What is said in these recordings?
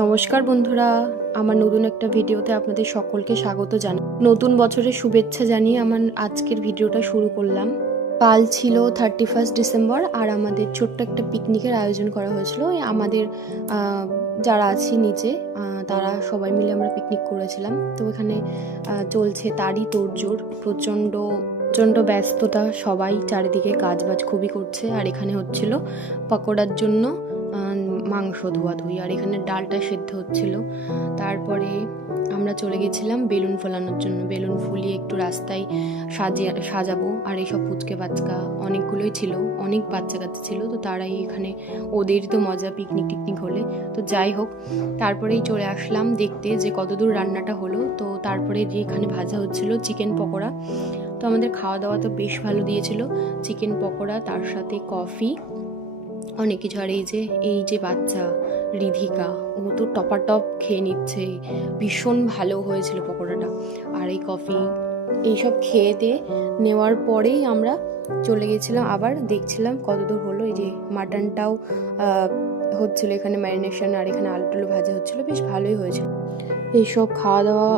নমস্কার বন্ধুরা, আমার নতুন একটা ভিডিওতে আপনাদের সকলকে স্বাগত জানাই। নতুন বছরের শুভেচ্ছা জানিয়ে আমার আজকের ভিডিওটা শুরু করলাম। কাল ছিল 31 ডিসেম্বর আর আমাদের ছোট্ট একটা পিকনিকের আয়োজন করা হয়েছিল। আমাদের যারা আছি নিচে তারা সবাই মিলে আমরা পিকনিক করেছিলাম। তো এখানে চলছে তারই তোড়জোড়, প্রচণ্ড প্রচণ্ড ব্যস্ততা, সবাই চারিদিকে কাজবাজ খুবই করছে। আর এখানে হচ্ছিল পকোড়ার জন্য মাংস ধোয়াধুয়ি, আর এখানে ডালটা সেদ্ধ হচ্ছিল। তারপরে আমরা চলে গেছিলাম বেলুন ফোলানোর জন্য। বেলুন ফুলিয়ে একটু রাস্তায় সাজাবো। আর এইসব পুচকে বাচ্চা অনেকগুলোই ছিল, অনেক বাচ্চা কাচ্চা ছিল। তো তারাই এখানে, ওদেরই তো মজা পিকনিক টিকনিক হলে। তো যাই হোক, তারপরেই চলে আসলাম দেখতে যে কতদূর রান্নাটা হলো। তো তারপরে যে এখানে ভাজা হচ্ছিল চিকেন পকোড়া। তো আমাদের খাওয়া দাওয়া তো বেশ ভালো দিয়েছিল, চিকেন পকোড়া তার সাথে কফি, অনেক কিছু। আর এই যে বাচ্চা রিধিকা, ও তো টপাটপ খেয়ে নিচ্ছে, ভীষণ ভালো হয়েছিল পকোড়াটা। আর এই কফি এইসব খেয়ে দিয়ে নেওয়ার পরেই আমরা চলে গেছিলাম, আবার দেখছিলাম কতদূর হলো। এই যে মাটনটাও হচ্ছিল এখানে ম্যারিনেশন, আর এখানে আলু টালু ভাজা হচ্ছিল, বেশ ভালোই হয়েছিল। এইসব খাওয়া দাওয়া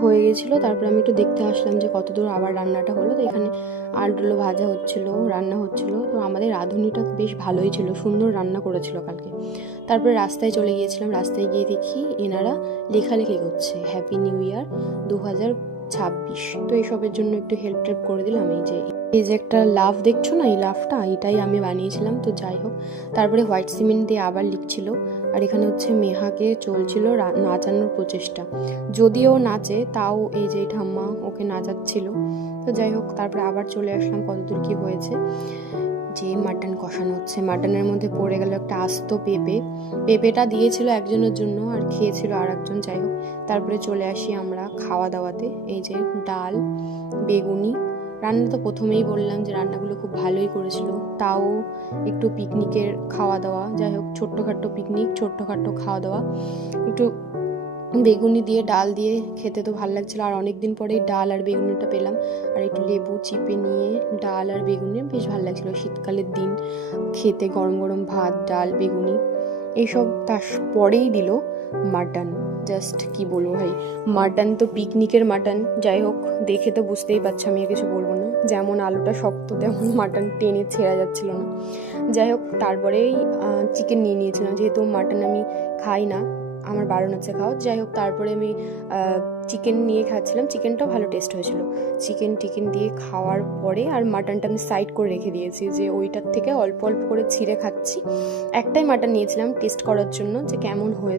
হয়ে গেছিলো, তারপর আমি একটু দেখতে আসলাম যে কতদূর আবার রান্নাটা হলো। তো এখানে আলুগুলো ভাজা হচ্ছিল, রান্না হচ্ছিল। তো আমাদের রাঁধুনিটা বেশ ভালোই ছিল, সুন্দর রান্না করেছিল কালকে। তারপরে রাস্তায় চলে গিয়েছিলাম, রাস্তায় গিয়ে দেখি এনারা লেখালেখি করছে হ্যাপি নিউ ইয়ার 2026। তো এইসবের জন্য একটু হেল্প টেল্প করে দিলাম। এই যে একটা লাভ দেখছো না, এই লাভটা এটাই আমি বানিয়েছিলাম। তো যাই হোক, তারপরে হোয়াইট সিমেন্ট দিয়ে আবার লিখছিল। আর এখানে হচ্ছে মেহাকে চলছিল নাচানোর প্রচেষ্টা, যদিও নাচে তাও এই যে ঠাম্মা ওকে নাচাচ্ছিল। তো যাই হোক, তারপরে আবার চলে আসলাম কতদূর কি হয়েছে। যে মাটন কষানো হচ্ছে, মাটনের মধ্যে পড়ে গেল একটা আস্ত পেঁপেটা দিয়েছিল একজনের জন্য আর খেয়েছিল আর একজন। যাই হোক, তারপরে চলে আসি আমরা খাওয়া দাওয়াতে। এই যে ডাল, বেগুনি রান্না, তো প্রথমেই বললাম যে রান্নাগুলো খুব ভালোই করেছিল, তাও একটু পিকনিকের খাওয়া দাওয়া। যাই হোক, ছোট্টখাট্টো পিকনিক, ছোট্টখাট্টো খাওয়া দাওয়া, একটু বেগুনি দিয়ে ডাল দিয়ে খেতে তো ভালো লাগছিলো। আর অনেকদিন পরেই ডাল আর বেগুনিটা পেলাম, আর একটু লেবু চিপে নিয়ে ডাল আর বেগুনি বেশ ভালো লাগছিলো। শীতকালের দিন খেতে গরম গরম ভাত, ডাল, বেগুনি এইসব। তারপরেই দিল মাটন। জাস্ট কি বলবো ভাই, মাটন তো পিকনিকের মাটন। যাই হোক, দেখে তো বুঝতেই পারছো, আমি আর কিছু বলবো না। যেমন আলুটা শক্ত, তেমন মাটন টেনে ছেঁড়া যাচ্ছিল না। যাই হোক, তারপরেই চিকেন নিয়ে নিয়েছিলাম, যেহেতু মাটন আমি খাই না, আমার বারণ আছে খাওয়া। যাই হোক, তারপরে আমি চিকেন নিয়ে খাচ্ছিলাম, চিকেনটাও ভালো টেস্ট হয়েছিল। চিকেন দিয়ে খাওয়ার পরে আর মাটনটা আমি সাইড করে রেখে দিয়েছি, যে ওইটার থেকে অল্প অল্প করে ছিঁড়ে খাচ্ছি। একটাই মাটন নিয়েছিলাম টেস্ট করার জন্য যে কেমন হয়ে।